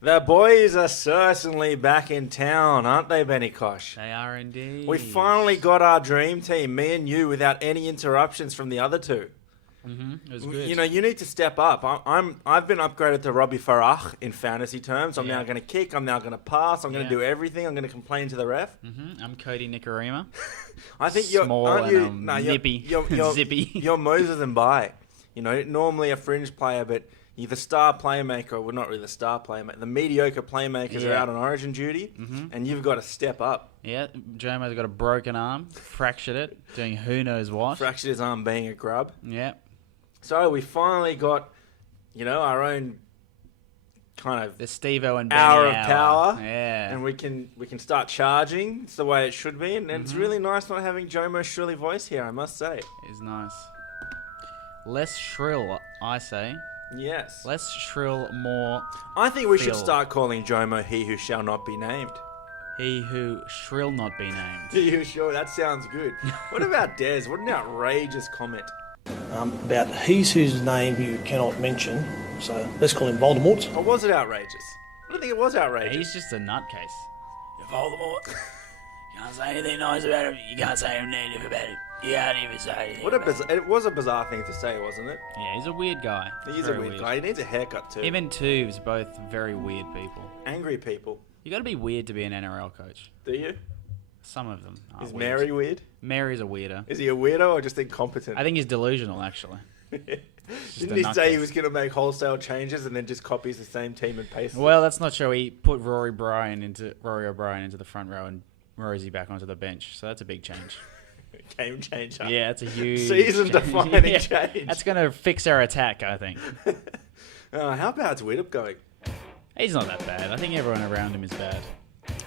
The boys are certainly back in town, aren't they, Benny Kosh? They are indeed. We finally got our dream team, me and you, without any interruptions from the other two. It was good. You know, you need to step up. I've been upgraded to Robbie Farah in fantasy terms. I'm now going to kick. I'm now going to pass. I'm going to do everything. I'm going to complain to the ref. I'm Cody Nicarima. I think you're small aren't you? and No, nippy, you're zippy. You're Moses and Bai. You know, normally a fringe player, but you're the star playmaker. Well, not really the star playmaker. The mediocre playmakers are out on origin duty, and you've got to step up. Yeah, Jomo's got a broken arm, fractured it, doing who knows what. Fractured his arm being a grub. Yeah. So we finally got, you know, our own kind of The Steve-O and Benny hour of power. Yeah. And we can start charging. It's the way it should be. And it's really nice not having Jomo's shrilly voice here, I must say. It's nice. Less shrill, I say. Yes. Less shrill, more I think we should feel. start calling Jomo He Who Shall Not Be Named. He who shrill not be named. He Who Shall, that sounds good. What about Des? What an outrageous comment. About he's whose name you cannot mention. So let's call him Voldemort. Or was it outrageous? I don't think it was outrageous. He's just a nutcase. Voldemort. You can't say anything nice about him. You can't say anything negative about him. You can't even say anything. It was a bizarre thing to say, wasn't it? Yeah, he's a weird guy. He's Very a weird guy. He needs a haircut too. Him and Tubes, both very weird people. Angry people. You got to be weird to be an NRL coach. Do you? Some of them are Is weird. Mary weird? Mary's a weirder. Is he a weirdo or just incompetent? I think he's delusional, actually. Didn't he say he was going to make wholesale changes and then just copies the same team and pastes it? Well, that's not true. He put Rory O'Brien into the front row and Rosie back onto the bench. So that's a big change. Game changer. Yeah, that's a huge season-defining Yeah, change. That's going to fix our attack, I think. How bad's Widdop going? He's not that bad. I think everyone around him is bad.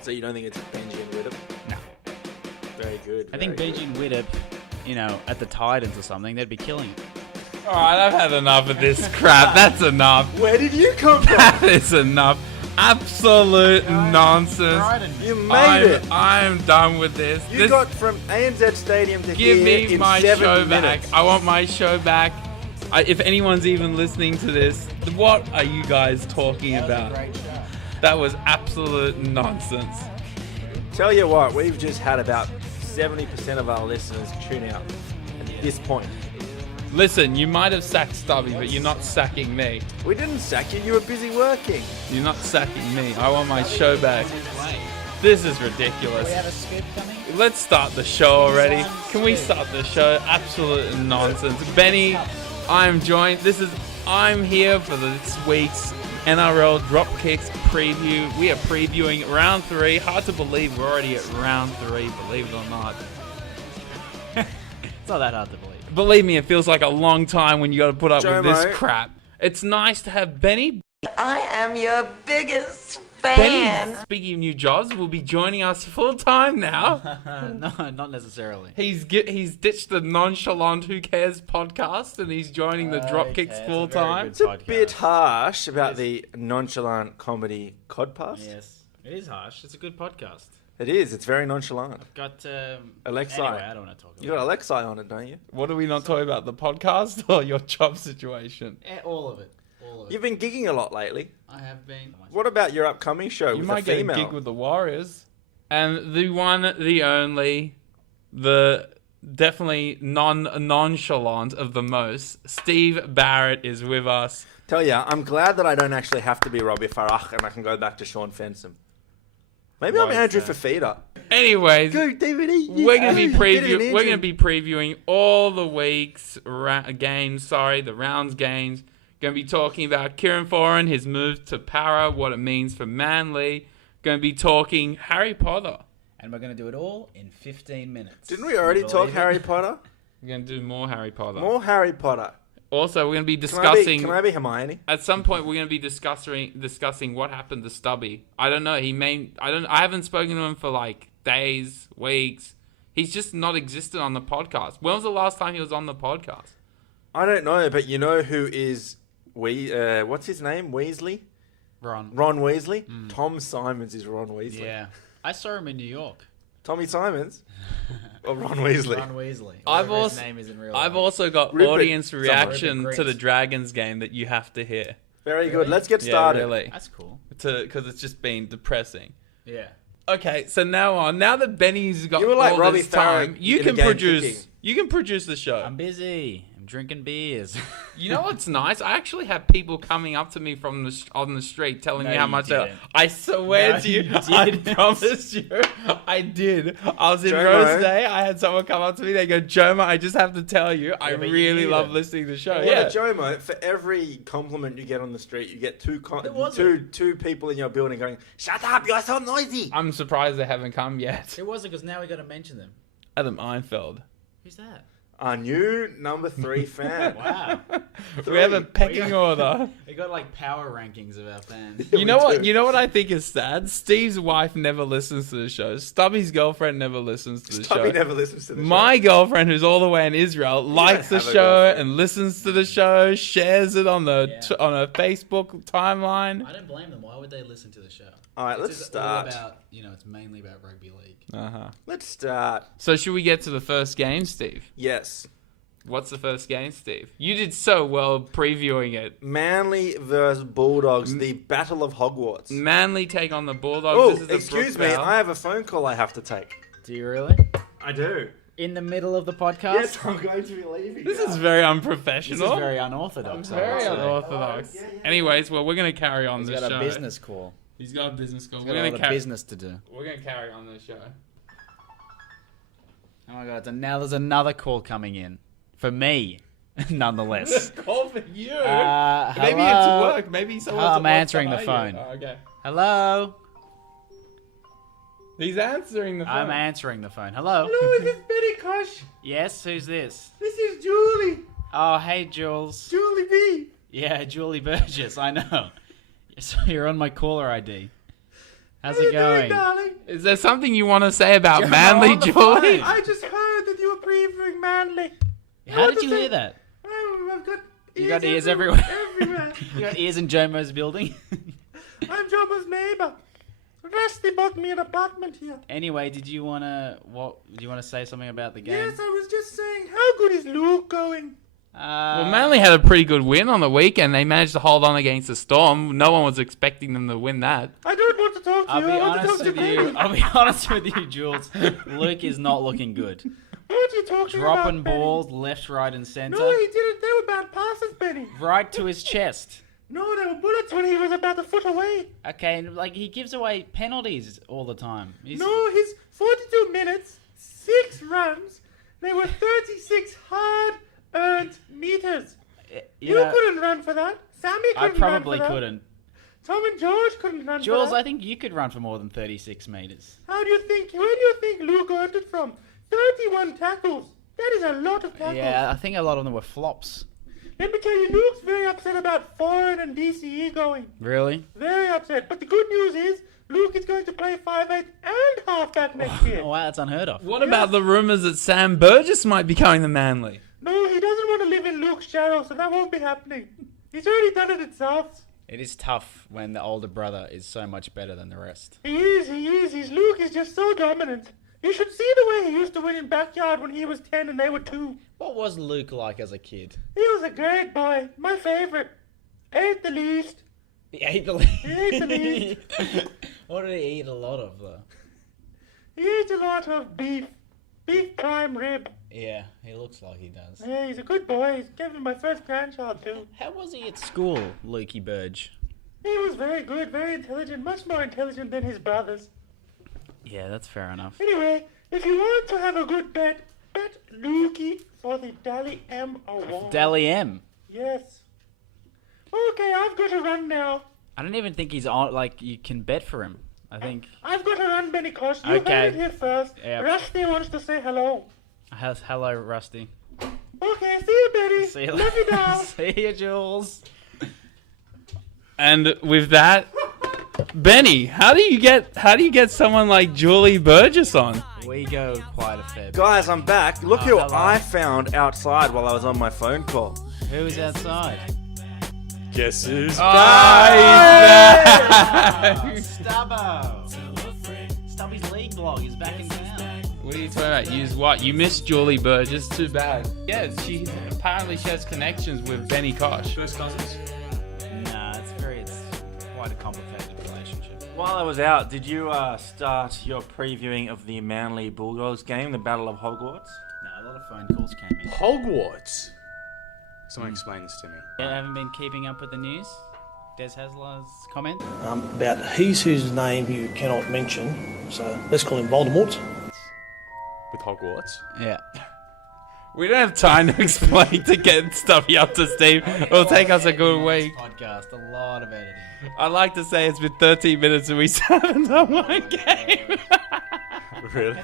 So you don't think it's Benji and Widdop? No. Very good. I think very Benji and Widdop, you know, at the Titans or something, they'd be killing it. All right, I've had enough of this crap. That's enough. Where did you come from? That is enough. Absolute nonsense. You made it. I'm done with this. You got from ANZ Stadium to Give here me in my 7 show minutes. back. I want my show back. If anyone's even listening to this, what are you guys talking about? That was absolute nonsense. Tell you what, we've just had about 70% of our listeners tune out at this point. Listen, you might have sacked Stubby, but you're not sacking me. We didn't sack you. You were busy working. You're not sacking me. I want my show back. This is ridiculous. We have a scoop coming? Let's start the show already. Can we start the show? Absolute nonsense. Benny, I'm here for this week's NRL Dropkicks preview. We are previewing round 3. Hard to believe we're already at round 3, believe it or not. It's not that hard to believe. Believe me, it feels like a long time when you got to put up with Jomo. this crap. It's nice to have Benny. I am your biggest Benny, fan. speaking of new jobs, will be joining us full time now. No, not necessarily. He's ditched the nonchalant Who Cares podcast and he's joining the Dropkicks full time. It's a bit harsh about the nonchalant comedy codcast. Yes, it is harsh. It's a good podcast. It is. It's very nonchalant. Got Alexi. Anyway, I don't want to talk about You got Alexi on it, don't you? What are we not talking about? The podcast or your job situation? all of it. All of it. You've been gigging a lot lately. I have been. What about your upcoming show You with might a get a female? gig with the Warriors. And the one, the only, the definitely nonchalant of the most, Steve Barrett is with us. Tell ya, I'm glad that I don't actually have to be Robbie Farah and I can go back to Sean Fensom. Maybe I'm Why is Andrew that? Fafita. Anyways, Go, DVD. we're gonna be previewing all the week's games. Sorry, the rounds games. Going to be talking about Kieran Foran, his move to Para, what it means for Manly. Going to be talking Harry Potter. And we're going to do it all in 15 minutes. Didn't we already talk Believe it? Harry Potter? We're going to do more Harry Potter. More Harry Potter. Also, we're going to be Can discussing. I be Hermione? At some point, we're going to be discussing what happened to Stubby. I don't know. I haven't spoken to him for like days, weeks. He's just not existed on the podcast. When was the last time he was on the podcast? I don't know, but you know who is what's his name? Weasley? Ron. Ron Weasley? Tom Simons is Ron Weasley. Yeah. I saw him in New York. Tommy Simons? Or Ron Weasley? Ron Weasley. I've Whatever also his name is in real I've life. also got Rupert audience somewhere. reaction Rupert to the Grint. Dragons game that you have to hear. Very good. Let's get Yeah, started. really. That's cool. Because it's just been depressing. Yeah. Okay, so now that Benny's got You were like all Robbie this time, Farah you in can the game produce. kicking. You can produce the show. I'm busy. I'm drinking beers. You know what's nice? I actually have people coming up to me on the street telling No, me how you much didn't. I swear No, to you, you I didn't. promise you, I did. I was in Jomo. Rose Day. I had someone come up to me. They go, Joma, I just have to tell you, I but you really knew love them. listening to the show. Yeah, Yeah. but Jomo, for every compliment you get on the street, you get two people in your building going, "Shut up! You're so noisy." I'm surprised they haven't come yet. Who was it? Because now we got to mention them. Adam Einfeld. Who's that? Our new number 3 fan. Wow. We have a pecking order. We got like power rankings of our fans. You know We what? do. You know what I think is sad? Steve's wife never listens to the show. Stubby's girlfriend never listens to the Stubby show. never listens to the My girlfriend, who's all the way in Israel, likes the have a show girlfriend. and listens to the show, shares it on the Yeah. on her Facebook timeline. I don't blame them. Why would they listen to the show? All right, It's let's just start. All about, it's mainly about rugby league. Let's start. So should we get to the first game, Steve? Yes. What's the first game, Steve? You did so well previewing it. Manly versus Bulldogs, the Battle of Hogwarts. Manly take on the Bulldogs. Oh, This is the excuse me. Brook Bowl. I have a phone call I have to take. Do you really? I do. In the middle of the podcast? Yes, I'm going to be leaving. This now. is very This unprofessional. is very unorthodox. I would Very say. unorthodox. Yeah. Anyways, well, we're going to carry on He's this got show. a business call. He's got a business call. He's We're got a going lot to of carry. business to do. We're going to carry on this show. Oh my god! So now there's another call coming in for me, nonetheless. Call for you. Maybe Hello? it's work. Maybe someone's I'm at work answering the behind phone. you. Oh, okay. Hello. He's answering the phone. I'm answering the phone. Hello. Hello, is this Betty Kosh? Yes. Who's this? This is Julie. Oh, hey, Jules. Julie B. Yeah, Julie Burgess. I know. So you're on my caller ID. How's How it you doing, going? darling? Is there something you want to say about You're Manly, on the Julie? phone. I just heard that you were previewing Manly. How did you hear that? Oh, I've got You got ears everywhere. everywhere. You got ears in Jomo's building. I'm Jomo's neighbour. Rusty bought me an apartment here. Anyway, do you want to say something about the game? Yes, I was just saying, how good is Luke going? Well, Manly had a pretty good win on the weekend. They managed to hold on against the Storm. No one was expecting them to win that. I don't want to talk to I'll you. be I want to honest talk to with you. Benny. I'll be honest with you, Jules. Luke is not looking good. What are you talking Dropping about, Benny? balls left, right, and centre. No, he didn't. They were bad passes, Benny. Right to his chest. No, they were bullets when he was about a foot away. Okay, and he gives away penalties all the time. No, his 42 minutes, 6 runs. They were 36 hard-earned meters. You couldn't run for that. Sammy I couldn't probably run for that. couldn't. Tom and George couldn't run Jules, for I that. think you could run for more than 36 metres. Where do you think Luke earned it from? 31 tackles. That is a lot of tackles. Yeah, I think a lot of them were flops. Let me tell you, Luke's very upset about foreign and DCE going. Really? Very upset. But the good news is, Luke is going to play 5'8" and halfback next year. Oh, wow, that's unheard of. What about the rumours that Sam Burgess might be coming to Manly? No, he doesn't want to live in Luke's shadow, so that won't be happening. He's already done it at Souths. It is tough when the older brother is so much better than the rest. He is. Luke is just so dominant. You should see the way he used to win in backyard when he was 10 and they were 2. What was Luke like as a kid? He was a great boy. My favourite. Ate the least. He ate the He ate the least. What did he eat a lot of, though? He ate a lot of beef. Beef prime rib. Yeah, he looks like he does. Yeah, he's a good boy. He gave me my first grandchild too. How was he at school, Lukey Burge? He was very good, very intelligent, much more intelligent than his brothers. Yeah, that's fair enough. Anyway, if you want to have a good bet Lukey for the Dally M award. Dally M. Yes. Okay, I've got to run now. I don't even think he's on. You can bet for him. I think. I've got to run, Benny Kosh. You Okay. heard it here first. Yeah. Rusty wants to say hello. Hello, Rusty. Okay, see you, Betty. See you Love you, later. doll. See you, Jules. And with that, Benny, how do you get someone like Julie Burgess on? We go quite a fair bit. Guys, I'm back. Look who hello. I found outside while I was on my phone call. Who is outside? Guess who's Stubbo. Stubby's league blog is back in town. What are you talking about? Use what? You missed Julie Burgess. Too bad. Yeah, she has connections with Benny Kosh. Nah, quite a complicated relationship. While I was out, did you start your previewing of the Manly Bulldogs game, the Battle of Hogwarts? No, a lot of phone calls came in. Hogwarts? Someone explain this to me. Yeah, haven't been keeping up with the news? Des Hasler's comment? About he's whose name you cannot mention, so let's call him Voldemort. With Hogwarts? Yeah. We don't have time to explain to get stuff up to Steve. It'll take us a good week. Podcast, a lot of editing. I'd like to say it's been 13 minutes and we still haven't done one game. Really?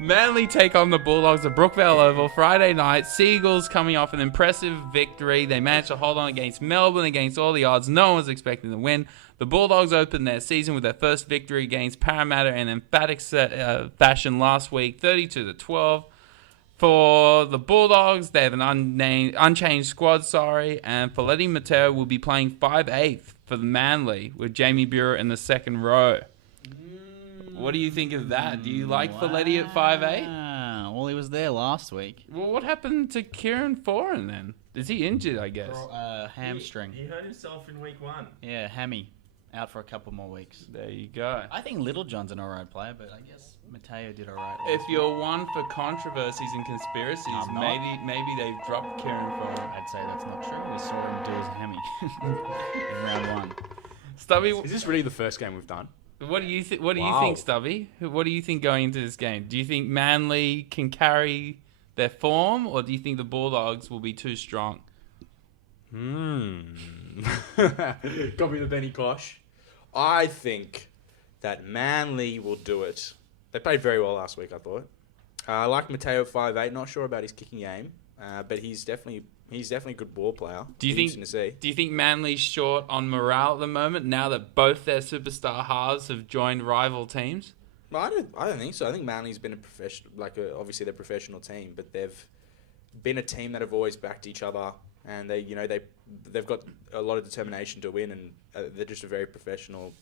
Manly take on the Bulldogs at Brookvale Oval Friday night. Seagulls coming off an impressive victory. They managed to hold on against Melbourne against all the odds. No one was expecting to win. The Bulldogs opened their season with their first victory against Parramatta in emphatic fashion last week, 32-12. For the Bulldogs, they have an unchanged squad, and Folletti Mateo will be playing 5'8" for the Manly with Jamie Buehler in the second row. What do you think of that? Do you like Folletti at 5'8"? Well, he was there last week. Well, what happened to Kieran Foran then? Is he injured, I guess? Hamstring. He hurt himself in week 1. Yeah, hammy. Out for a couple more weeks. There you go. I think Little John's an alright player, but I guess Mateo did alright. If you're one for controversies and conspiracies, I'm not. maybe they've dropped Kieran Foran. I'd say that's not true. We saw him do his hammy in round 1. Stubby, Is this really the first game we've done? what do you think? What do you Wow. think, Stubby? What do you think going into this game? Do you think Manly can carry their form, or do you think the Bulldogs will be too strong? Got me the Benny Kosh. I think that Manly will do it. They played very well last week, I thought. I like Mateo 5'8". Not sure about his kicking game, but he's definitely a good ball player. Do you Interesting to see. Do you think Manly's short on morale at the moment now that both their superstar halves have joined rival teams? No, I don't think so. I think Manly's been a professional, obviously they're a professional team, but they've been a team that have always backed each other, and they've got a lot of determination to win, and they're just a very professional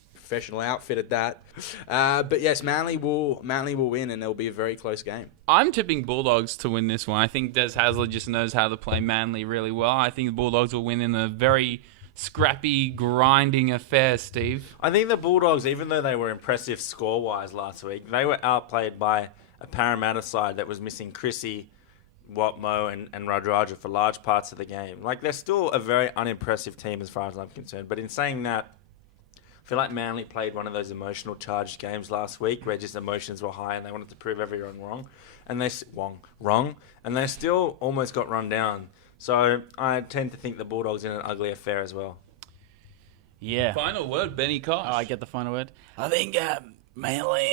outfit at that. But yes, Manly will win, and it'll be a very close game. I'm tipping Bulldogs to win this one. I think Des Hasler just knows how to play Manly really well. I think the Bulldogs will win in a very scrappy, grinding affair, Steve. I think the Bulldogs, even though they were impressive score-wise last week, they were outplayed by a Parramatta side that was missing Chrissy, Watmo and Radraja for large parts of the game. Like, they're still a very unimpressive team as far as I'm concerned. But in saying that, I feel like Manly played one of those emotional charged games last week where just emotions were high and they wanted to prove everyone wrong. And they still almost got run down. So I tend to think the Bulldogs in an ugly affair as well. Yeah. Final word, Benny Kosh. Oh, I get the final word. I think Manly.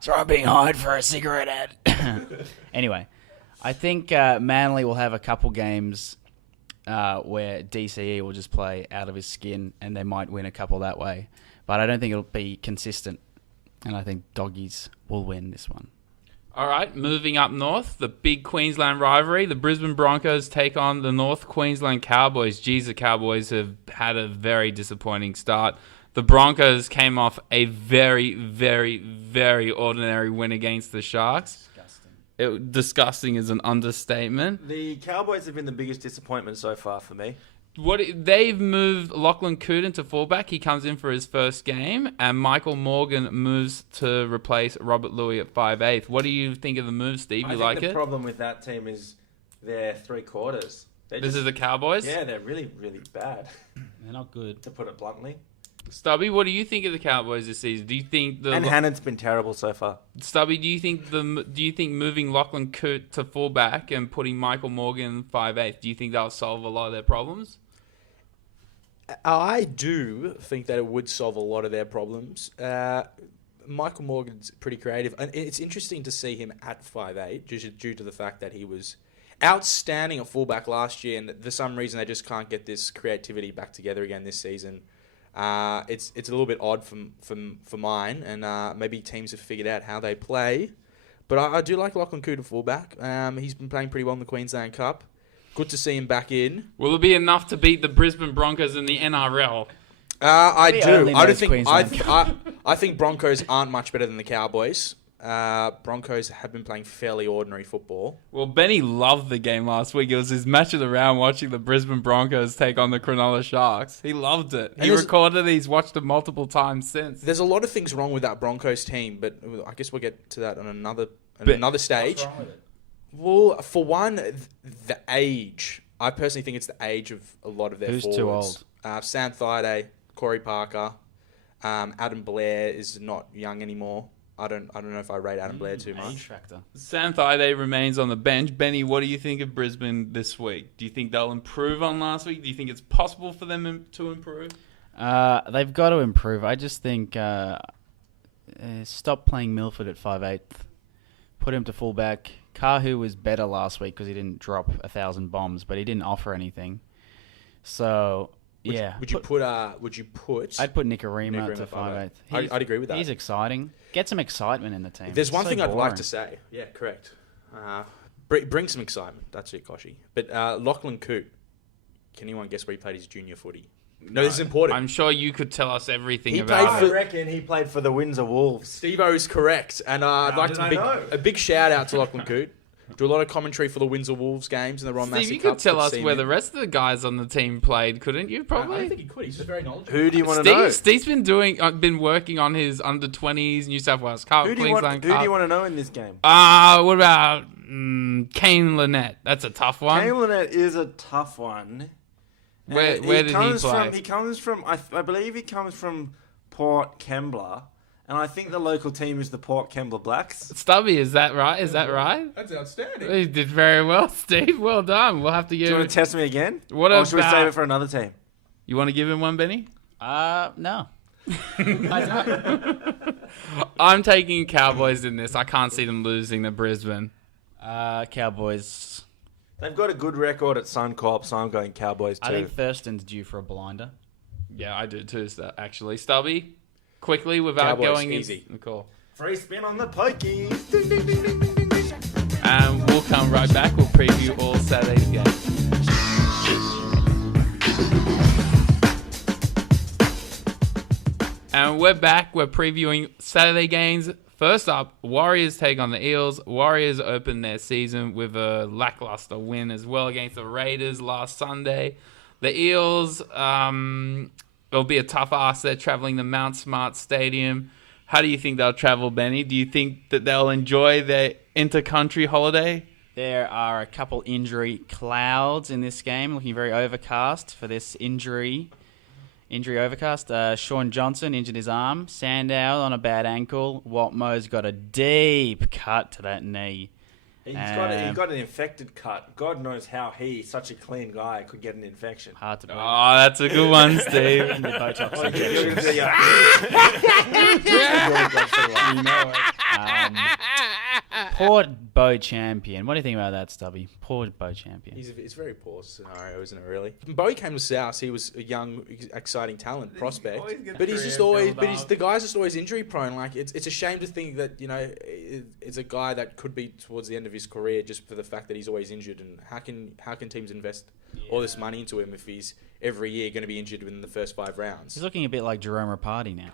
Sorry, I'm being hired for a cigarette ad. Anyway, I think Manly will have a couple games where DCE will just play out of his skin and they might win a couple that way. But I don't think it'll be consistent. And I think Doggies will win this one. All right, moving up north, the big Queensland rivalry. The Brisbane Broncos take on the North Queensland Cowboys. Geez, the Cowboys have had a very disappointing start. The Broncos came off a very, very, very ordinary win against the Sharks. Disgusting is an understatement. The Cowboys have been the biggest disappointment so far for me. They've moved Lachlan Cooten to fullback. He comes in for his first game, and Michael Morgan moves to replace Robert Louis at 5'8". What do you think of the move, Steve? You like it? The problem with that team is their three quarters. This is the Cowboys? Yeah, they're really, really bad, They're not good. to put it bluntly. Stubby, what do you think of the Cowboys this season? Do you think And Hannon's been terrible so far. Stubby, do you think moving Lachlan Coote to fullback and putting Michael Morgan 5'8", do you think that'll solve a lot of their problems? I do think that it would solve a lot of their problems. Michael Morgan's pretty creative, and it's interesting to see him at 5'8", due to the fact that he was outstanding at fullback last year, and for some reason they just can't get this creativity back together again this season. It's a little bit odd for mine, and maybe teams have figured out how they play. But I do like Lachlan Coote fullback. He's been playing pretty well in the Queensland Cup. Good to see him back in. Will it be enough to beat the Brisbane Broncos in the NRL? I do. only I don't knows think. Queensland I think Broncos aren't much better than the Cowboys. Broncos have been playing fairly ordinary football. Well, Benny loved the game last week. It was his match of the round watching the Brisbane Broncos take on the Cronulla Sharks. He loved it. And He recorded it. He's watched it multiple times since. There's a lot of things wrong with that Broncos team, but I guess we'll get to that on another stage. What's wrong with it? Well, for one, the age. I personally think it's the age of a lot of their Who's forwards. too old? Sam Thaiday, Corey Parker, Adam Blair is not young anymore. I don't know if I rate Adam Blair too much. Age factor. Sam Thaiday remains on the bench. Benny, what do you think of Brisbane this week? Do you think they'll improve on last week? Do you think it's possible for them to improve? They've got to improve. I just think stop playing Milford at 5'8". Put him to fullback. Kahu was better last week because he didn't drop 1,000 bombs, but he didn't offer anything. So Would you put? I'd put Nicarima to 5'8". I'd agree with that. He's exciting. Get some excitement in the team. There's one So thing I'd like boring. to say. Yeah, correct. Bring some excitement. That's it, Koshi. But Lachlan Coote, can anyone guess where he played his junior footy? No, this is important. I'm sure you could tell us everything He about played it. I reckon he played for the Windsor Wolves. Steve-O is correct. And I'd like did to I know? a big shout out to Lachlan Coote. Do a lot of commentary for the Windsor Wolves games and the Ron Steve, Massey you could Cup. tell Good us seeing where him. the rest of the guys on the team played, couldn't you? I Probably. don't think he could. He's just very knowledgeable. Who do you want to know? Steve's been been working on his under-20s New South Wales Cup, Who do you want Queensland Cup. to know in this game? What about Kane Lynette? That's a tough one. Kane Lynette is a tough one. Where did he play? He comes from, I believe he comes from Port Kembla, and I think the local team is the Port Kembla Blacks. Stubby, is that right? Is that right? That's outstanding. He did very well, Steve. Well done. We'll have to Do you give. want to test me again? What or should we about- save it for another team? You want to give him one, Benny? No. I don't. I'm taking Cowboys in this. I can't see them losing to Brisbane. Cowboys. They've got a good record at Suncorp, so I'm going Cowboys too. I think Thurston's due for a blinder. Yeah, I do too. Actually, Stubby, quickly without Cowboys, going easy. Cool. Free spin on the pokey. And we'll come right back. We'll preview all Saturday's games. And we're back. We're previewing Saturday games. First up, Warriors take on the Eels. Warriors opened their season with a lackluster win as well against the Raiders last Sunday. The Eels, it'll be a tough ask. They're traveling to Mount Smart Stadium. How do you think they'll travel, Benny? Do you think that they'll enjoy their inter-country holiday? There are a couple injury clouds in this game, looking very overcast for this injury overcast. Sean Johnson injured his arm. Sandow on a bad ankle. Watmo's got a deep cut to that knee. He got an infected cut. God knows how he, such a clean guy, could get an infection. Hard to believe. Oh, that's a good one, Steve. The Botox You're injection. gonna say, You know it. Port Bow champion. What do you think about that, Stubby? Port Bow champion. It's a very poor scenario, isn't it, really? When Bowie came to South, he was a young, exciting talent prospect. But he's just always, the guy's just always injury prone. Like, it's a shame to think that, you know, it's a guy that could be towards the end of his career just for the fact that he's always injured. And how can teams invest all this money into him if he's every year going to be injured within the first 5 rounds? He's looking a bit like Jerome Rapati now.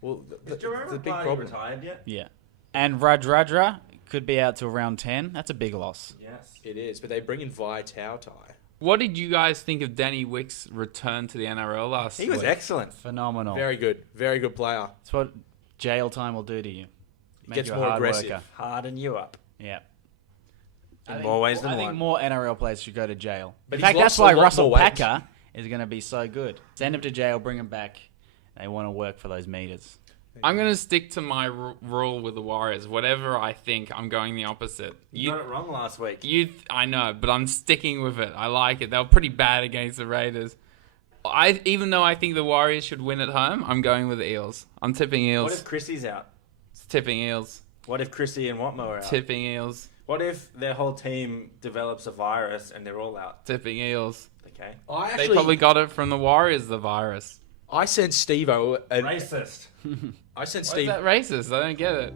Well, is Jerome the big Rapati problem. retired yet? Yeah. And Radradra could be out till round 10. That's a big loss. Yes. It is, but they bring in Vi Tautai. What did you guys think of Danny Wick's return to the NRL last week? He was excellent. Phenomenal. Very good player. That's what jail time will do to you. Make Gets you a more hard aggressive. worker. Harden you up. Yeah. In more ways than I think one. more NRL players should go to jail. But In he's fact, that's lost a why lot Russell more weight. Packer is going to be so good. Send him to jail, bring him back. They want to work for those meters. I'm going to stick to my rule with the Warriors. Whatever I think, I'm going the opposite. You got it wrong last week. I know, but I'm sticking with it. I like it. They were pretty bad against the Raiders. Even though I think the Warriors should win at home, I'm going with the Eels. I'm tipping Eels. What if Chrissy's out? It's tipping Eels. What if Chrissy and Watmo are out? Tipping Eels. What if their whole team develops a virus and they're all out? Tipping Eels. Okay. They probably got it from the Warriors, the virus. I sent Steve-O. Racist. I sent Why is Steve. that racist? I don't get it.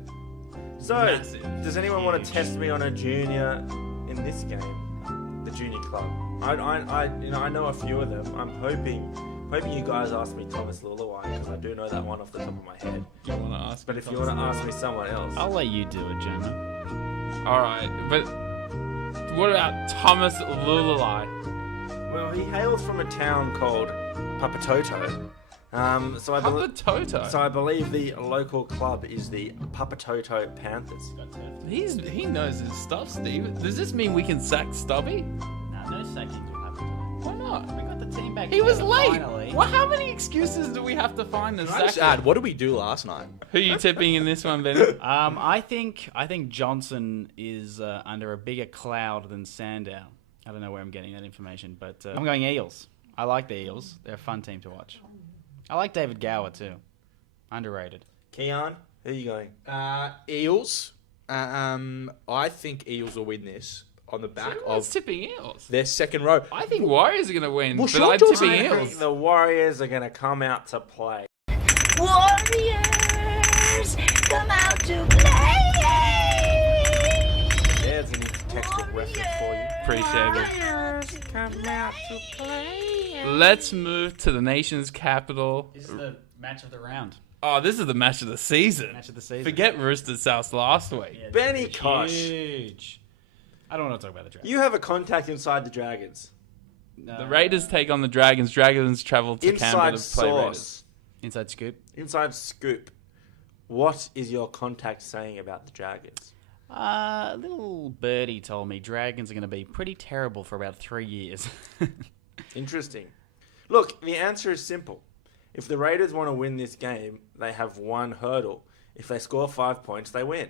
So, Massive. does anyone want to test me on a junior in this game? The junior club. I know a few of them. I'm hoping Maybe you guys ask me Thomas Luluai because I do know that one off the top of my head. Do you want to ask? But if you want to ask me someone else, I'll let you do it, Gemma. All right, but what about Thomas Luluai? well, he hails from a town called Papatoto. Rabbitohs. So I believe the local club is the Papatoto Panthers. He knows his stuff, Steve. Does this mean we can sack Stubby? No sackings will happen. Why not? We got the team back. He was together, late. Finally. Well, how many excuses do we have to find to Can I sack just him? add, what did we do last night? Who are you tipping in this one, Benny? I think Johnson is under a bigger cloud than Sandow. I don't know where I'm getting that information, but I'm going Eels. I like the Eels. They're a fun team to watch. I like David Gower too. Underrated. Keon, who are you going? Eels. I think Eels will win this on the back Everyone's of tipping Eels. their second row. I think Warriors are going to win, Well, but sure, I'm George, tipping I Eels. think the Warriors are going to come out to play. Warriors, come out to play. There's an textbook reference for you. Appreciate it. Warriors, come out to play. Let's move to the nation's capital. This is the match of the round. Oh, this is the match of the season. Match of the season. Forget Roosters South last week. Yeah, Benny huge. Kosh. I don't want to talk about the draft. You have a contact inside the Dragons. The Raiders take on the Dragons. Dragons travel to Canberra Inside to play Raiders. source. Inside scoop. Inside scoop. What is your contact saying about the Dragons? A little birdie told me Dragons are going to be pretty terrible for about 3 years. Interesting. Look, the answer is simple. If the Raiders want to win this game, they have one hurdle. If they score 5 points, they win.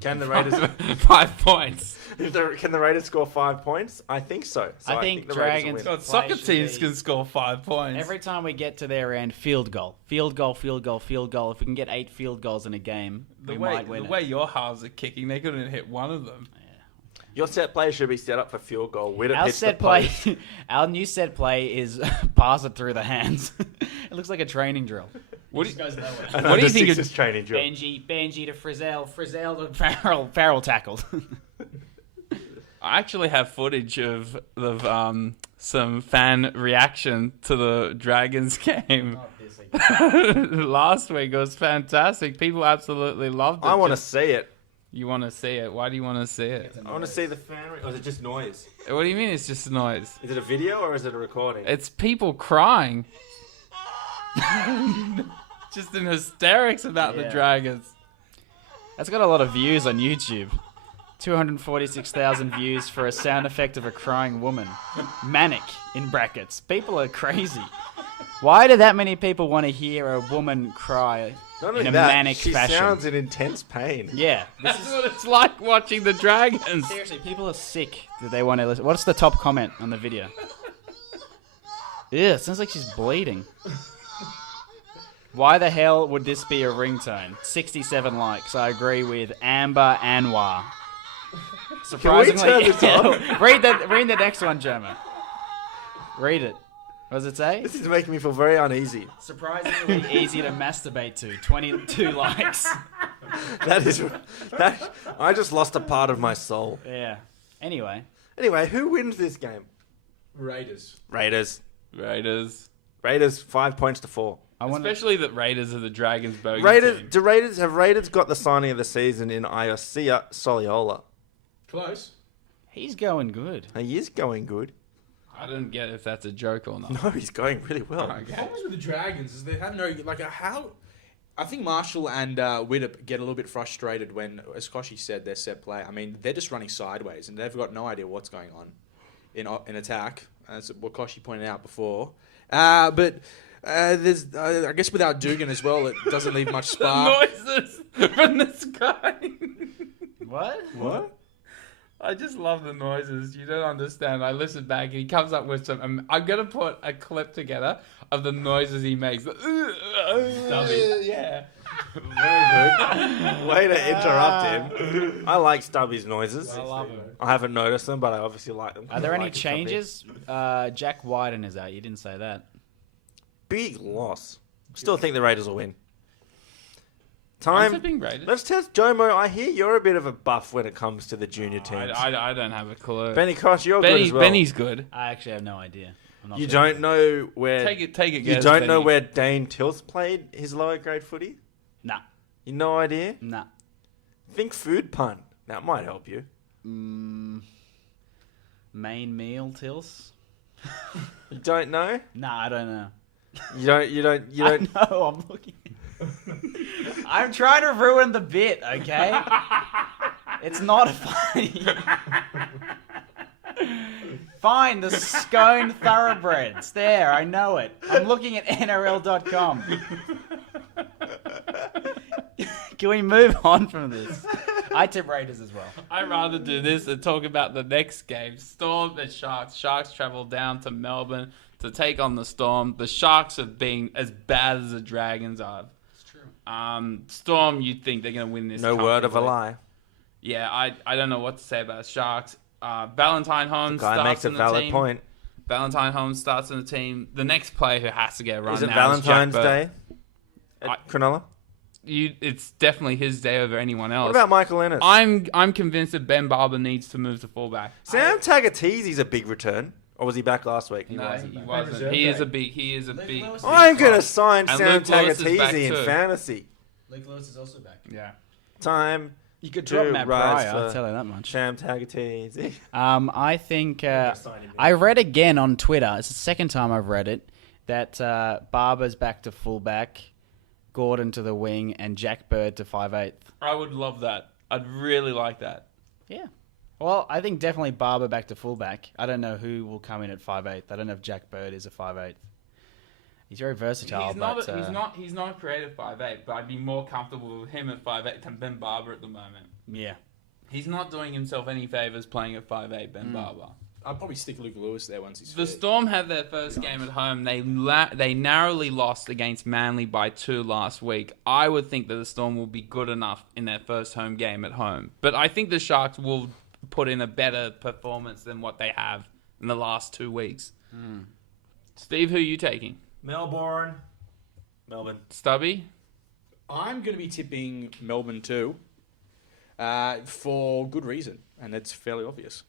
Can the Raiders 5 points. Can the Raiders score 5 points? I think so. I think the Raiders will Dragons- win. God, soccer should teams be- can score 5 points. Every time we get to their end, field goal. Field goal, field goal, field goal. If we can get 8 field goals in a game, we might win the it. way your halves are kicking, they couldn't hit one of them. Your set play should be set up for field goal. Widdop Our hits set the play, post. our new set play is pass it through the hands. It looks like a training drill. What It do just you- goes nowhere. An What do you think under-sixes of- training drill? Benji to Frizzell, Frizzell to Farrell tackled. I actually have footage of some fan reaction to the Dragons game last week. It was fantastic. People absolutely loved it. I want to see it. You want to see it? Why do you want to see it? I want to see the fan. Or is it just noise? What do you mean it's just noise? Is it a video or is it a recording? It's people crying. Just in hysterics about the Yeah. Dragons. That's got a lot of views on YouTube. 246,000 views for a sound effect of a crying woman. Manic, in brackets. People are crazy. Why do that many people want to hear a woman cry Not in only a that, manic she fashion? sounds in intense pain. Yeah. This That's is, what it's like watching the Dragons. seriously, people are sick that they want to listen. What's the top comment on the video? Yeah, it sounds like she's bleeding. Why the hell would this be a ringtone? 67 likes. I agree with Amber Anwar. Surprisingly, turn this off? read the next one, Gemma. Read it. What does it say? This is making me feel very uneasy. Surprisingly easy to masturbate to. 22 likes. That I just lost a part of my soul. Yeah. Anyway, Who wins this game? Raiders. Raiders. Raiders. 5 points to 4. I want Especially that Raiders are the Dragons' bogey team. Have Raiders got the signing of the season in Iosia Soliola? Close. He's going good. He is going good. I don't get if that's a joke or not. No, he's going really well. The problem with the Dragons is they have no how. I think Marshall and Widdop get a little bit frustrated when, as Koshi said, their set play. I mean, they're just running sideways and they've got no idea what's going on in attack. That's what Koshi pointed out before. But there's, I guess, without Dugan as well, it doesn't leave much spark. Noises from the sky. What? I just love the noises. You don't understand. I listen back and he comes up with some. I'm going to put a clip together of the noises he makes. Stubby. Yeah. Very good. Way to interrupt him. I like Stubby's noises. I love him. I haven't noticed them, but I obviously like them. Are there I any like it, Stubby. changes? Jack Wyden is out. You didn't say that. Big loss. Still think the Raiders will win. I'm Time. tipping Raiders. Let's test Jomo. I hear you're a bit of a buff when it comes to the junior teams. I don't have a clue. Benny Kosh, you're good as well. Benny's good. I actually have no idea. I'm not You sure. don't know where... Take a You guess. don't know Benny. where Dane Tilth played his lower grade footy? Nah. You no idea? Nah. Think food pun. That might help you. Main meal, Tills? You don't know? Nah, I don't know. You don't... I know, I'm looking. I'm trying to ruin the bit, okay? It's not funny. Fine, the scone thoroughbreds. There, I know it. I'm looking at NRL.com. Can we move on from this? I tip Raiders as well. I'd rather do this than talk about the next game. Storm and Sharks. Sharks travel down to Melbourne to take on the Storm. The Sharks have been as bad as the Dragons are. It's true. Storm, you'd think they're going to win this. No word of a comfortably. lie. Yeah, I don't know what to say about the Sharks. Valentine Holmes Guy starts makes a in the valid team. point. Valentine Holmes starts in the team. The next player who has to get a run Is it now is Jack Valentine's Bird. Day at Cronulla? It's definitely his day over anyone else. What about Michael Ennis? I'm convinced that Ben Barber needs to move to fullback. Sam Tagateezy's a big return. Or was he back last week? No, he Reserve wasn't. He is day. a big. He is a big. Lewis- I'm going to sign And Sam Luke Lewis is back Tagateezy in too. fantasy. Luke Lewis is also back. Yeah. Time You could to drop Matt rise Pryor, I'll for tell you that much. Sam Tagateezy. I think sign him in. I read again on Twitter. It's the second time I've read it that Barber's back to fullback, Gordon to the wing, and Jack Bird to 5'8". I would love that. I'd really like that. Yeah. Well, I think definitely Barber back to fullback. I don't know who will come in at 5'8". I don't know if Jack Bird is a 5'8". He's very versatile. He's not. but, He's not a creative 5'8", but I'd be more comfortable with him at 5'8" than Ben Barber at the moment. Yeah. He's not doing himself any favors playing at 5'8", Ben Barber. I'll probably stick Luke Lewis there once he's The fit. Storm had their first game at home. They narrowly lost against Manly by 2 last week. I would think that the Storm will be good enough in their first home game at home. But I think the Sharks will put in a better performance than what they have in the last 2 weeks. Steve, who are you taking? Melbourne. Stubby? I'm going to be tipping Melbourne too, for good reason, and it's fairly obvious.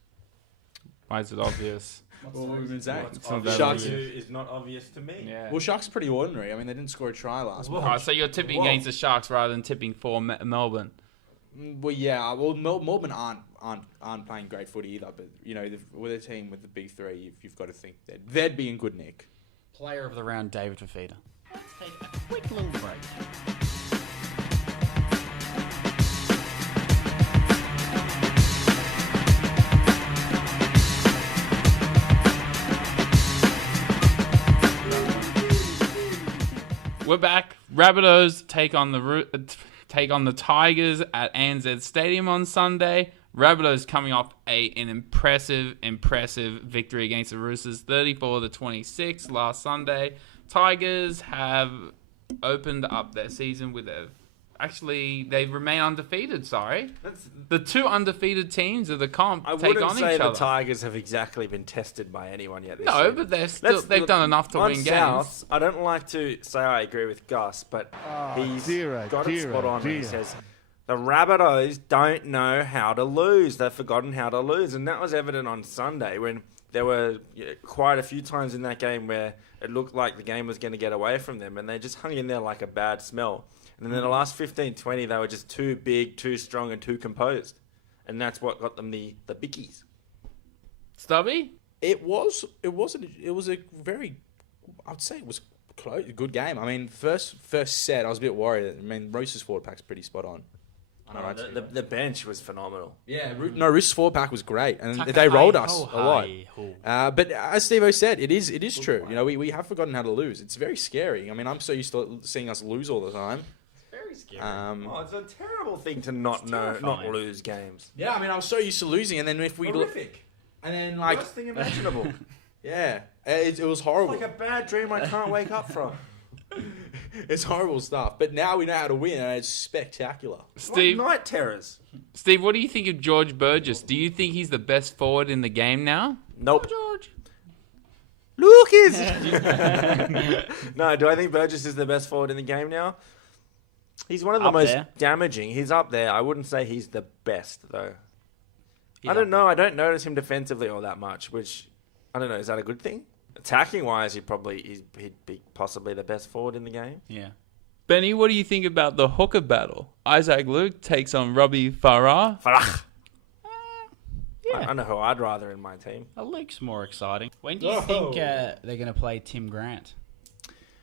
Why is it obvious? What we've been saying. It's not Obvious that Sharks. to you is not obvious to me. Yeah. Well, Sharks are pretty ordinary. I mean, they didn't score a try last week. Alright, so you're tipping against the Sharks rather than tipping for Melbourne. Well, yeah. Well, Melbourne aren't playing great footy either. But you know, with a team with the big three, you've got to think that they'd be in good nick. Player of the round, David Fafita. Let's take a quick little break. We're back. Rabbitohs take on the Tigers at ANZ Stadium on Sunday. Rabbitohs coming off an impressive victory against the Roosters, 34-26 last Sunday. Tigers have opened up their season with they remain undefeated. Sorry, the 2 undefeated teams of the comp I take wouldn't on say each the other. Tigers have exactly been tested by anyone yet this No, year. but they've done enough to on win games. South, I don't like to say I agree with Gus, but he's got it spot on. He says the Rabbitohs don't know how to lose. They've forgotten how to lose, and that was evident on Sunday when there were quite a few times in that game where it looked like the game was going to get away from them, and they just hung in there like a bad smell. And then in the last 15-20, they were just too big, too strong, and too composed. And that's what got them the bickies. Stubby? It was a very, I'd say it was close, a good game. I mean, first set, I was a bit worried. I mean, Roosters forward pack's pretty spot on. The bench was phenomenal. Yeah, Roosters forward pack was great, and they rolled us a lot. But as Steve-O said, it is true. You know, we have forgotten how to lose. It's very scary. I mean, I'm so used to seeing us lose all the time. Very scary. It's a terrible thing to not lose games. Yeah, I mean, I was so used to losing, and then if we Horrific. and then like, Worst thing imaginable. yeah, it was horrible. Like a bad dream I can't wake up from. It's horrible stuff. But now we know how to win, and it's spectacular. Steve, Like night terrors. Steve, what do you think of George Burgess? Do you think he's the best forward in the game now? Nope. George. Lucas! No, do I think Burgess is the best forward in the game now? He's one of the Up most there. damaging. He's up there. I wouldn't say he's the best, though. He's I don't up know. I don't notice him defensively all that much, which, I don't know. Is that a good thing? Attacking wise, he'd be possibly the best forward in the game. Yeah. Benny, what do you think about the hooker battle? Isaac Luke takes on Robbie Farah. Farah. Yeah. I know who I'd rather in my team. Luke's more exciting. When do you think they're going to play Tim Grant?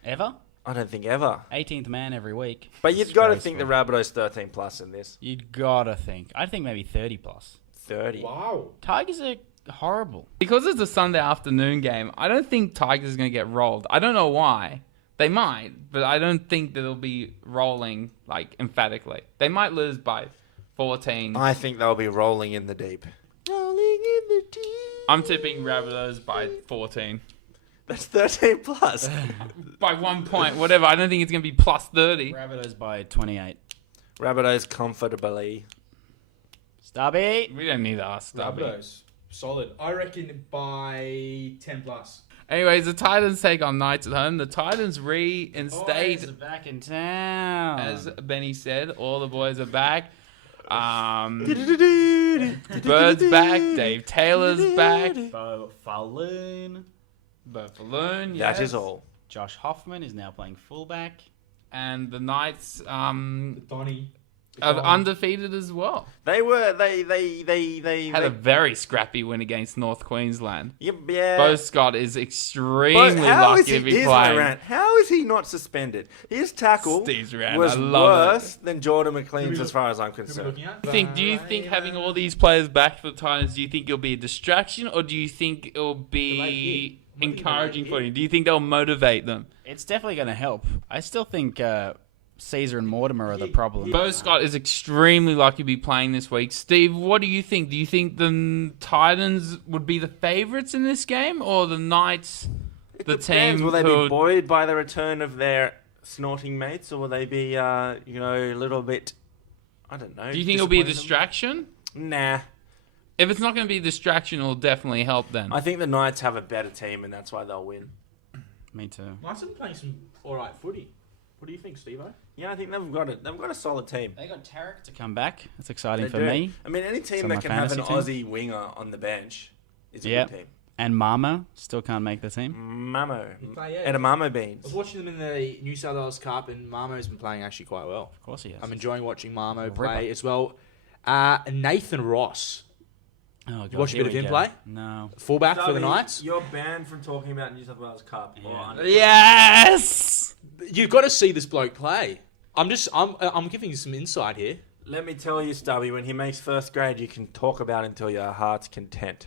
Ever? I don't think ever. 18th man every week. But you've got to think the Rabbitohs 13 plus in this. You'd got to think. I think maybe 30 plus. 30. Wow. Tigers are horrible. Because it's a Sunday afternoon game, I don't think Tigers are going to get rolled. I don't know why. They might, but I don't think that they'll be rolling, like, emphatically. They might lose by 14. I think they'll be rolling in the deep. Rolling in the deep. I'm tipping Rabbitohs by 14. That's 13 plus. By 1 point, whatever. I don't think it's going to be plus 30. Rabbitohs by 28. Rabbitohs comfortably. Stubby. We don't need to ask Stubby. Rabbitohs. Solid. I reckon by 10 plus. Anyways, the Titans take on Knights at home. The Titans reinstate, Boys are back in town. as Benny said, all the boys are back. Bird's back. Dave Taylor's back. Bo Falloon. Buffaloon, That is all. Josh Hoffman is now playing fullback. And the Knights Donny. are undefeated as well. They Had a very scrappy win against North Queensland. yeah. Bo Scott is extremely lucky to be here's my playing. rant. How is he not suspended? His tackle Steve's rant, was I love worse than Jordan McLean's as far as I'm concerned. Do you think having all these players back for the Titans, do you think it'll be a distraction, or do you think it'll be encouraging for them? Do you think they'll motivate them? It's definitely going to help. I still think Caesar and Mortimer are the problem. Bo Scott is extremely lucky to be playing this week. Steve, what do you think? Do you think the Titans would be the favourites in this game, or the Knights, the team? Will they who be buoyed by the return of their snorting mates, or will they be, a little bit, I don't know. do you think it'll be a disappointing distraction? them? Nah. If it's not going to be a distraction, it'll definitely help then. I think the Knights have a better team, and that's why they'll win. Me too. Knights are playing some alright footy. What do you think, Steve-O? Yeah, I think they've got it. They've got a solid team. They got Tarek to come back. That's exciting They for do. me. I mean, any It's team on that my can have an fantasy Aussie winger on the bench is a Yep. good team. And Mama still can't make the team. Mamo. play, yeah. Edamame I beans. was watching them in the New South Wales Cup, and Marmo's been playing actually quite well. Of course he has. I'm enjoying watching Marmo Ripper. play as well. Nathan Ross, Oh, God, you watch a here bit of we him go. play? No. Fullback for the Knights. You're banned from talking about New South Wales Cup. Yes! You've got to see this bloke play. I'm giving you some insight here. Let me tell you, Stubby, when he makes first grade, you can talk about it until your heart's content.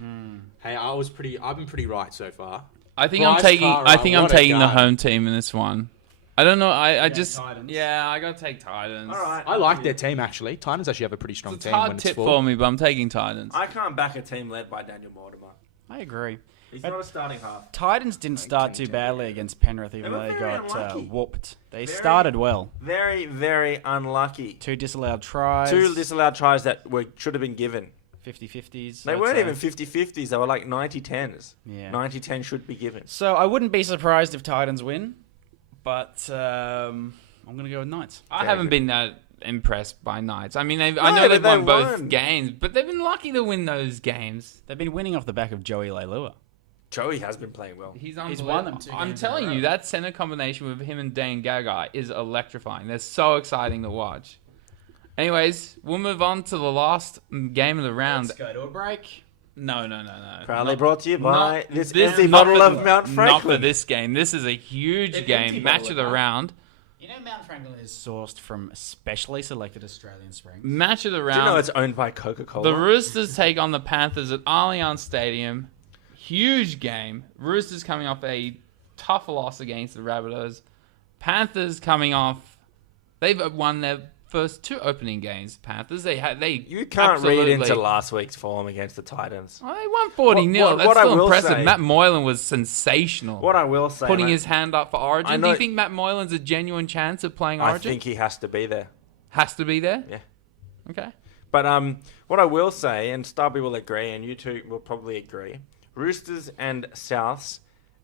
Hey, I've been pretty right so far. I think Bryce I'm taking. Cartwright, I think I'm what a taking the gun. home team in this one. I don't know. I just. Titans. Yeah, I gotta take Titans. All right. I like their team actually. Titans actually have a pretty strong It's a team when hard it's tip full. for me, but I'm taking Titans. I can't back a team led by Daniel Mortimer. I agree. He's not a starting half. Titans didn't start too badly against Penrith, even They though were they very got unlucky. whooped. They Very- started well. Very, very unlucky. 2 disallowed tries. 2 disallowed tries that should have been given. 50-50s. They I'd weren't say. even 50-50s. They were like 90-10s. Yeah. 90-10 should be given. So I wouldn't be surprised if Titans win, but I'm going to go with Knights. I Very haven't good. been that impressed by Knights. I mean, I No, know they've but they won both won. games, but they've been lucky to win those games. They've been winning off the back of Joey Leilua. Joey has been playing well. He's won them 2 I'm games telling in a you, row. that center combination with him and Dane Gagai is electrifying. They're so exciting to watch. Anyways, we'll move on to the last game of the round. Let's go to a break. No. Proudly Not- brought to you by not- this this- empty not bottle for- of Mount Not for Franklin. this game. This is a huge Empty game. Match bottle of the of round. You know Mount Franklin is sourced from specially selected Australian springs. Match of the Do round. you know it's owned by Coca-Cola? The Roosters take on the Panthers at Allianz Stadium. Huge game. Roosters coming off a tough loss against the Rabbitohs. Panthers coming off. They've won their first 2 opening games. Panthers. They You can't absolutely- read into last week's form against the Titans. Oh, they won 40-0. What That's I still will impressive. say- Matt Moylan was sensational. What I will say, putting mate, his hand up for I Origin. Do know- you think Matt Moylan's a genuine chance of playing I Origin? think he has to be there. Has to be there? Yeah. Okay. But what I will say, and Stubby will agree, and you two will probably agree, Roosters and Souths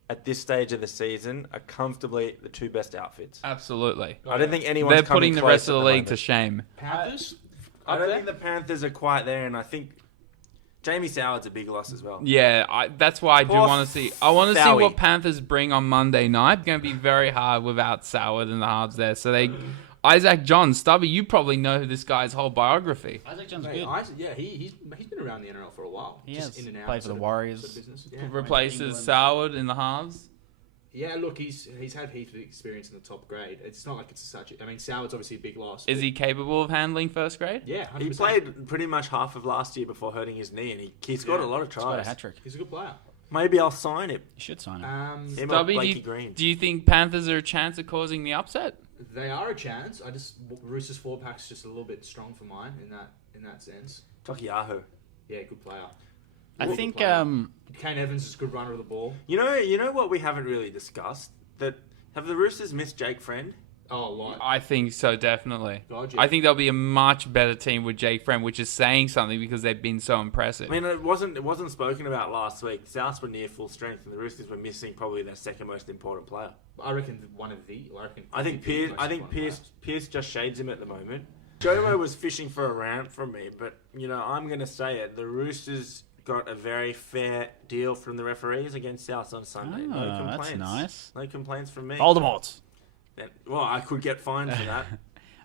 at this stage of the season are comfortably the 2 best outfits. Absolutely. I don't think anyone's They're coming putting the close rest of at the league moment. to shame. Panthers. I Up don't there? think the Panthers are quite there, and I think Jamie Soward's a big loss as well. Yeah, that's why I do Poor want to see. I want to see Sowie. what Panthers bring on Monday night. Going to be very hard without Soward and the halves there. So Isaac John, Stubby, you probably know this guy's whole biography. Isaac John's Mate, good. he's been around the NRL for a while. He Just has. in and out. Played for the Warriors. business. Yeah. Replaces Soward in the halves. Yeah, look, he's had heaps of experience in the top grade. It's not like it's such. I mean, Soward's obviously a big loss. Is he capable of handling first grade? Yeah, 100%. He played pretty much half of last year before hurting his knee, and he scored a lot of He's got a tries. hat trick. He's a good player. Maybe I'll sign him. You should sign him. Him or Stubby, Blakey Green. do you think Panthers are a chance of causing the upset? They are a chance. Roosters 4-pack's just a little bit strong for mine in that sense. Tokiyahu. Yeah, good player. I Good think player. Kane Evans is a good runner of the ball. You know what we haven't really discussed? That have the Roosters missed Jake Friend? Oh, a lot. I think so, definitely. God, I think they'll be a much better team with Jake Friend, which is saying something because they've been so impressive. I mean, it wasn't spoken about last week. Souths were near full strength, and the Roosters were missing probably their second most important player. I reckon one of the. I think Pierce just shades him at the moment. Jomo was fishing for a rant from me, but I'm going to say it. The Roosters got a very fair deal from the referees against Souths on Sunday. No complaints. That's nice. No complaints from me. Voldemort. Well, I could get fined for that.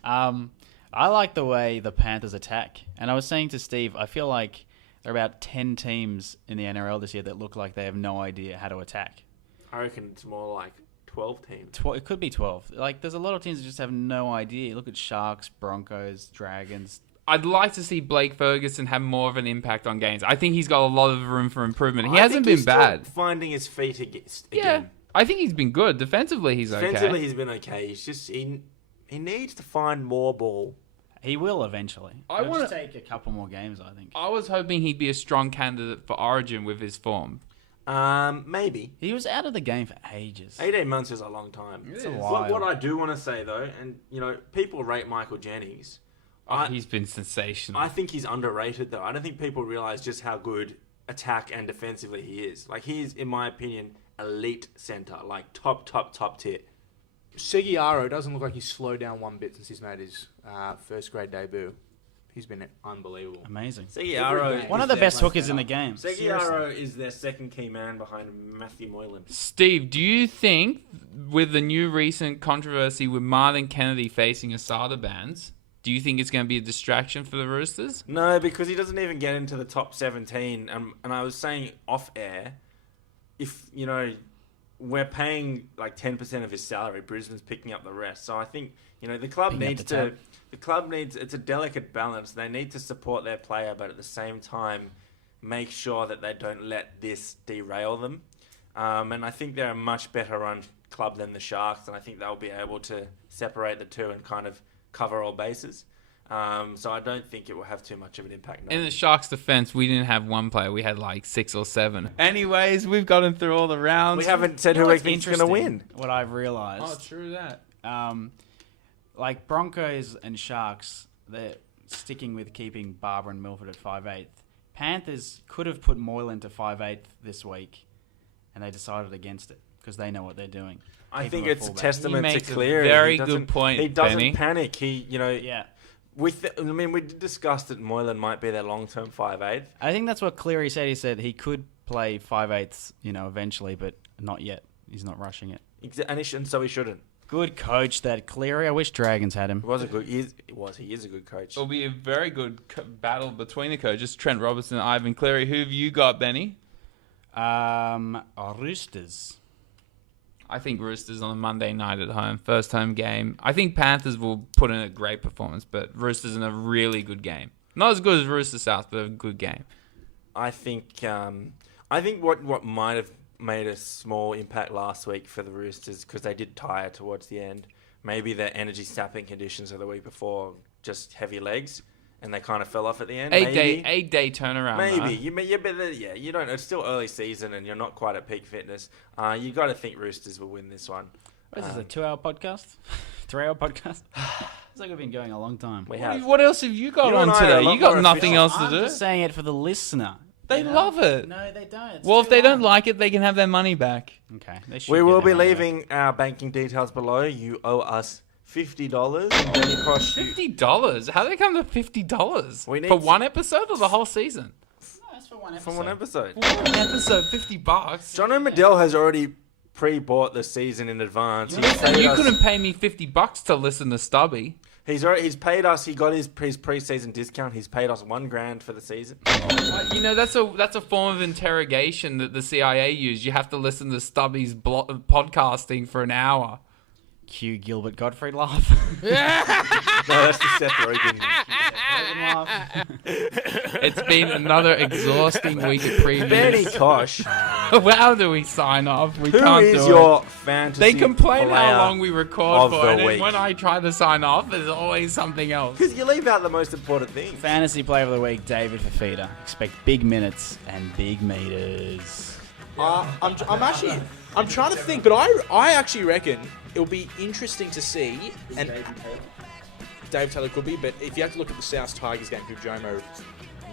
I like the way the Panthers attack. And I was saying to Steve, I feel like there are about 10 teams in the NRL this year that look like they have no idea how to attack. I reckon it's more like 12 teams. It could be 12. Like, there's a lot of teams that just have no idea. Look at Sharks, Broncos, Dragons. I'd like to see Blake Ferguson have more of an impact on games. I think he's got a lot of room for improvement. He hasn't been bad. Finding his feet again. Yeah, I think he's been good. Defensively, he's okay. Defensively, he's been okay. He's just he needs to find more ball. He will eventually. I It'll wanna- just take a couple more games, I think. I was hoping he'd be a strong candidate for Origin with his form. Maybe. He was out of the game for ages. 18 months is a long time. It's a while. What I do want to say, though, and, people rate Michael Jennings. He's been sensational. I think he's underrated, though. I don't think people realise just how good attack and defensively he is. Like, he's, in my opinion, elite centre. Like, top tier. Seguiaro doesn't look like he's slowed down one bit since he's made his first grade debut. He's been unbelievable. Amazing. Seguiaro. One of the best hookers in the game. Seguiaro is their second key man behind Matthew Moylan. Steve, do you think, with the new recent controversy with Martin Kennedy facing Asada bans, do you think it's going to be a distraction for the Roosters? No, because he doesn't even get into the top 17. And I was saying off air, if, we're paying like 10% of his salary, Brisbane's picking up the rest. So I think, the club it's a delicate balance. They need to support their player, but at the same time, make sure that they don't let this derail them. And I think they're a much better run club than the Sharks, and I think they'll be able to separate the two and kind of cover all bases. So I don't think it will have too much of an impact. No. In the Sharks' defense, we didn't have one player. We had like 6 or 7. Anyways, we've gotten through all the rounds. We haven't said who we think's going to win. What I've realised. Oh, true that. Like Broncos and Sharks, they're sticking with keeping Barber and Milford at 5'8". Panthers could have put Moylan to 5'8" this week, and they decided against it because they know what they're doing. I think him a it's a fullback. testament He to makes a Cleary. very good point, He doesn't Benny. panic. He, Yeah. we discussed that Moylan might be their long-term 5'8". I think that's what Cleary said. He said he could play 5'8", eventually, but not yet. He's not rushing it. And so he shouldn't. Good coach, that Cleary. I wish Dragons had him. He was a good. He is a good coach. It'll be a very good battle between the coaches, Trent Robertson and Ivan Cleary. Who have you got, Benny? Roosters. I think Roosters on a Monday night at home. First home game. I think Panthers will put in a great performance, but Roosters in a really good game. Not as good as Roosters South, but a good game. I think what might have made a small impact last week for the Roosters, because they did tire towards the end. Maybe their energy sapping conditions of the week before, just heavy legs, and they kind of fell off at the end. Eight day turnaround. Maybe. Though. You don't. It's still early season, and you're not quite at peak fitness. You got to think Roosters will win this one. What is this, a 2-hour podcast? 3-hour podcast? It's like we've been going a long time. We have. What else have you got You and on I are a today? lot You got more nothing efficient. else to I'm do. just saying it for the listener. They love it. No, they don't. It's Well, if too they don't long. like it, they can have their money back. Okay. They should We get will their be money back. leaving our banking details below. You owe us $50. And then it costs you. $50? How did they come to $50? We need For to- one episode or the whole season? No, That's for one from one episode. One episode, $50. John O'Madill has already pre-bought the season in advance. You couldn't pay me $50 to listen to Stubby. He's paid us. He got his pre-season discount. He's paid us $1,000 for the season. You know, that's a form of interrogation that the CIA used. You have to listen to Stubby's podcasting for an hour. Cue Gilbert Gottfried laugh. No, that's the Seth Rogen. It's been another exhausting week of previews. Benny Kosh. How do we sign off? We Who can't is do your it. fantasy They complain player how long we record of for, the and then week? when I try to sign off, there's always something else. Because you leave out the most important thing. Fantasy player of the week, David Fafita. Expect big minutes and big meters. I'm trying to think, but I actually reckon it'll be interesting to see. And Dave Taylor could be, but if you have to look at the South Tigers game, who Jomo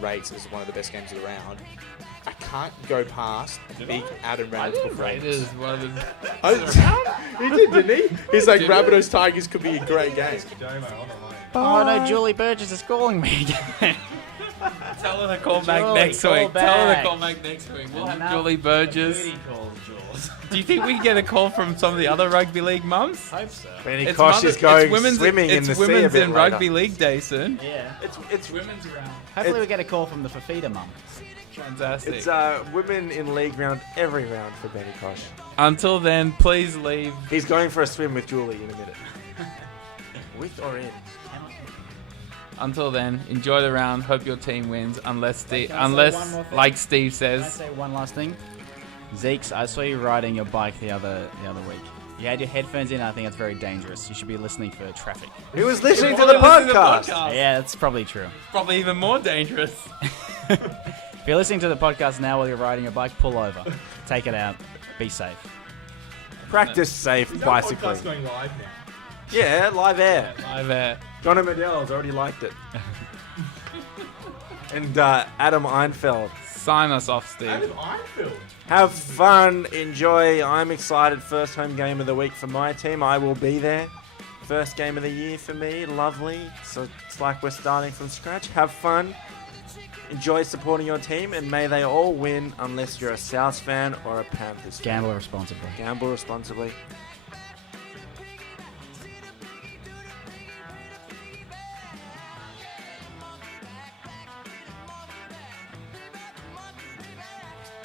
rates as one of the best games of the round, I can't go past big Adam Reynolds performance. One of the He did, didn't he? He's like, Rabbitohs Tigers could be a great game. Oh no, Julie Burgess is calling me again. Tell her to call back Julie, next call week. back. Tell her to call back next week. We'll have Julie Burgess. Do you think we get a call from some of the other rugby league mums? Hope so. Benny Kosh is going swimming in the sea a Women's bit in later. Rugby League Day soon. Yeah. It's Women's around. Hopefully we get a call from the Fafita mum. Fantastic. It's women in league round every round for Benny Kosh. Until then, please leave. He's going for a swim with Julie in a minute. With or in? Until then, enjoy the round. Hope your team wins. Unless, Can I say one more thing? like Steve Can I says, say one last thing? Zeeks, I saw you riding your bike the other week. You had your headphones in. I think that's very dangerous. You should be listening for traffic. He was listening to the podcast. Yeah, that's probably true. Probably even more dangerous. If you're listening to the podcast now while you're riding your bike, pull over. Take it out. Be safe. Practice safe bicycling. Going live now. Yeah, live air. Live air. John O'Madill has already liked it. And Adam Einfeld. Sign us off, Steve. Have fun, enjoy. I'm excited. First home game of the week for my team. I will be there. First game of the year for me. Lovely. So it's like we're starting from scratch. Have fun. Enjoy supporting your team, and may they all win unless you're a Souths fan or a Panthers fan. Gamble responsibly. Gamble responsibly.